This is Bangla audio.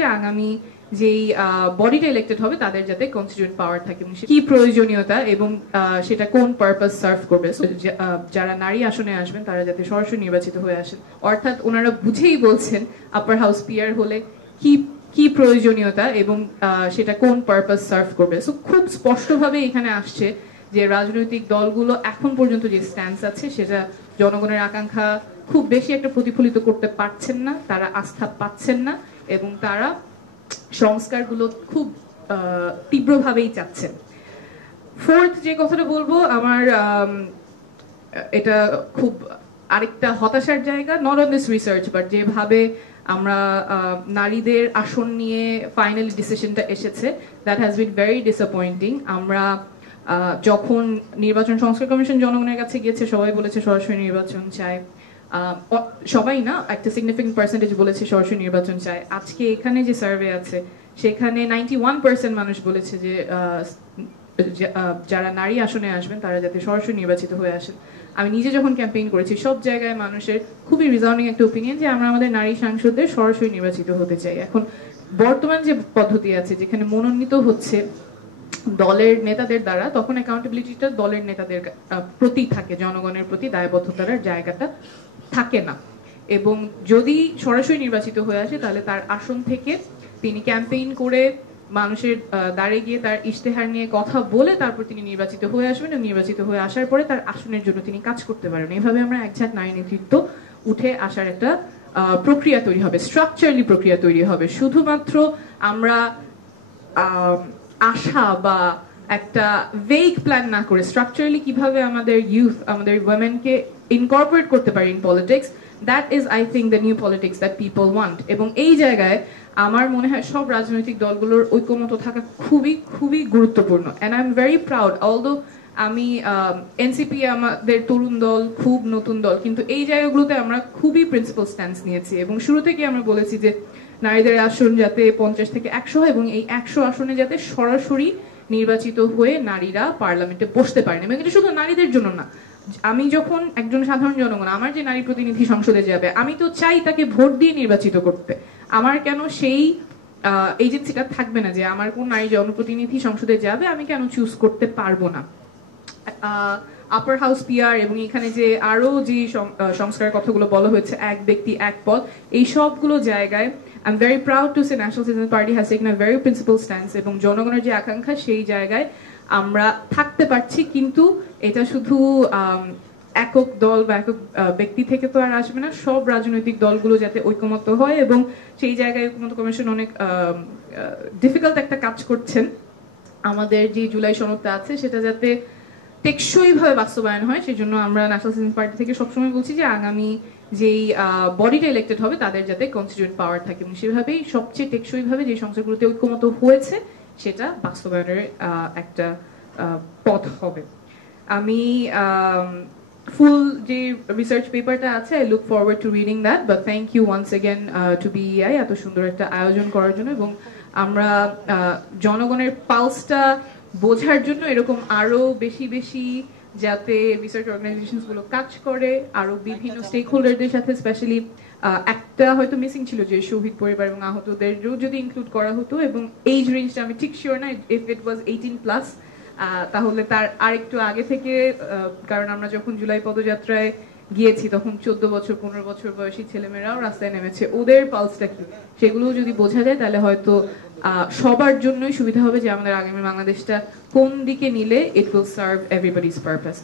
আগামী যেই বডিটা ইলেক্টেড হবে তাদের যাতে কনস্টিটিউয়েন্ট পাওয়ার থাকে এবং কি প্রয়োজনীয়তা এবং সেটা কোন পারপাস সার্ভ করবে। যারা নারী আসনে আসবেন তারা যাতে সরাসরি নির্বাচিত হয়ে আসেন, অর্থাৎ ওনারা বুঝেই বলছেন আপার হাউস পিআর হলে কি কি প্রয়োজনীয়তা এবং সেটা কোন পারপাস সার্ভ করবে। সো খুব স্পষ্টভাবে এখানে আসছে যে রাজনৈতিক দলগুলো এখন পর্যন্ত যে স্ট্যান্স আছে সেটা জনগণের আকাঙ্ক্ষা খুব বেশি একটা প্রতিফলিত করতে পারছেন না, তারা আস্থা পাচ্ছেন না এবং তারা সংস্কারগুলো খুব তীব্রভাবেই চাচ্ছেন। ফোর্থ যে কথাটা বলবো, আমার এটা খুব আরেকটা হতাশার জায়গা, not on this research but যেভাবে আমরা নারীদের আসন নিয়ে ফাইনালি ডিসিশনটা এসেছে, that has been very disappointing. আমরা যখন নির্বাচন সংস্কার কমিশন জনগণের কাছে গিয়েছে সবাই বলেছে সরাসরি নির্বাচন চায়, সবাই না, একটা সিগনিফিকেন্ট পার্সেন্টেজ বলেছে সরাসরি নির্বাচন চায়। আজকে এখানে যে সার্ভে আছে সেখানে 91% মানুষ বলেছে যে যারা নারী আসনে আসবেন তারা যাতে সরাসরি নির্বাচিত হয়ে আসেন। আমি নিজে যখন ক্যাম্পেইন করেছি সব জায়গায় মানুষের খুবই রিজাউন্ডিং একটা ওপিনিয়ন যে আমরা আমাদের নারী সাংসদদের সরাসরি নির্বাচিত হতে চাই। এখন বর্তমান যে পদ্ধতি আছে যেখানে মনোনীত হচ্ছে দলের নেতাদের দ্বারা, তখন অ্যাকাউন্টেবিলিটিটা দলের নেতাদের প্রতি থাকে, জনগণের প্রতি দায়বদ্ধতার জায়গাটা থাকে না। এবং যদি সরাসরি নির্বাচিত হয়ে আসে তাহলে তার আসন থেকে তিনি ক্যাম্পেইন করে মানুষের দ্বারে গিয়ে তার ইশতেহার নিয়ে কথা বলে তারপর তিনি নির্বাচিত হয়ে আসবেন এবং নির্বাচিত হয়ে আসার পরে তার আসনের জন্য তিনি কাজ করতে পারেন। এভাবে আমরা একঝাঁক নারী নেতৃত্ব উঠে আসার একটা প্রক্রিয়া তৈরি হবে, স্ট্রাকচারালি প্রক্রিয়া তৈরি হবে। শুধুমাত্র আমরা আশা বা একটা ভেগ প্ল্যান না করে স্ট্রাকচারালি কিভাবে আমাদের ইউথ, আমাদের ওয়েমেনকে ইনকর্পোরেট করতে পারি in politics, that is I think the new politics that people want. এবং এই জায়গায় আমার মনে হয় সব রাজনৈতিক দলগুলোর ঐক্যমত থাকা খুবই খুবই গুরুত্বপূর্ণ। And I am very proud, although আমি এনসিপি আমাদের তরুণ দল, খুব নতুন দল, কিন্তু এই জায়গাগুলোতে আমরা খুবই প্রিন্সিপাল স্ট্যান্স নিয়েছি এবং শুরু থেকে আমরা বলেছি যে নারীদের আসন যাতে 50 থেকে 100 হয় এবং এই 100 আসনে যাতে সরাসরি নির্বাচিত হয়ে নারীরা পার্লামেন্টে বসতে পারেন। এবং এটা শুধু নারীদের জন্য না, আমি যখন একজন সাধারণ জনগণ, আমার যে নারী প্রতিনিধি সংসদে যাবে, আমি তো চাই তাকে ভোট দিয়ে নির্বাচিত করতে। আমার কেন সেই এজেন্সিটা থাকবে না যে আমার কোন নারী জনপ্রতিনিধি সংসদে যাবে আমি কেন চুজ করতে পারবো না। আপার হাউস পিআর এবং এখানে যে আরো যে সংস্কারের কথাগুলো বলা হয়েছে, এক ব্যক্তি এক পদ, এই সবগুলো জায়গায় I'm very proud to say National Citizen Party has taken a very principled stance এবং জনগণের যে আকাঙ্ক্ষা সেই জায়গায় আমরা থাকতে পারছি। কিন্তু এটা শুধু একক দল বা একক ব্যক্তি থেকে তো আর আসবে না, সব রাজনৈতিক দলগুলো যাতে ঐকমত্য হয় এবং সেই জায়গায় ঐকমত্য কমিশন অনেক ডিফিকাল্ট একটা কাজ করছেন। আমাদের যে জুলাই সনদটা আছে সেটা যাতে টেকসই ভাবে বাস্তবায়ন হয়, সেই জন্য আমরা ন্যাশনাল সিটিজেন পার্টি থেকে সবসময় বলছি যে আগামী যেই বডিটা ইলেক্টেড হবে তাদের যাতে কনস্টিটিউয়েন্ট পাওয়ার থাকে এবং সেভাবেই সবচেয়ে টেকসই ভাবে যে সংস্থাগুলোতে ঐক্যমত হয়েছে সেটা বাস্তবায়নের একটা পথ হবে। আমি ফুল যে রিসার্চ পেপারটা আছে, I look forward to reading that, but thank you once again to BEI এত সুন্দর একটা আয়োজন করার জন্য এবং আমরা জনগণের পালসটা বোঝার জন্য এরকম আরো বেশি বেশি যাতে রিসার্চ অর্গানাইজেশনস গুলো কাজ করে, আরো বিভিন্ন স্টেক হোল্ডারদের সাথে, স্পেশালি একটা হয়তো মিসিং ছিল যে শহীদ পরিবার এবং আহতদের যদি ইনক্লুড করা হতো, এবং এজ রেঞ্জটা আমি ঠিক শিওর না, ইফ ইট ওয়াজ 18+ তাহলে তার আরেকটু আগে থেকে, কারণ আমরা যখন জুলাই পদযাত্রায় গিয়েছি তখন 14 বছর 15 বছর বয়সী ছেলেমেয়েরাও রাস্তায় নেমেছে, ওদের পালসটা কি সেগুলো যদি বোঝা যায় তাহলে হয়তো সবার জন্যই সুবিধা হবে যে আমাদের আগামী বাংলাদেশটা কোন দিকে নিলে it will serve everybody's purpose.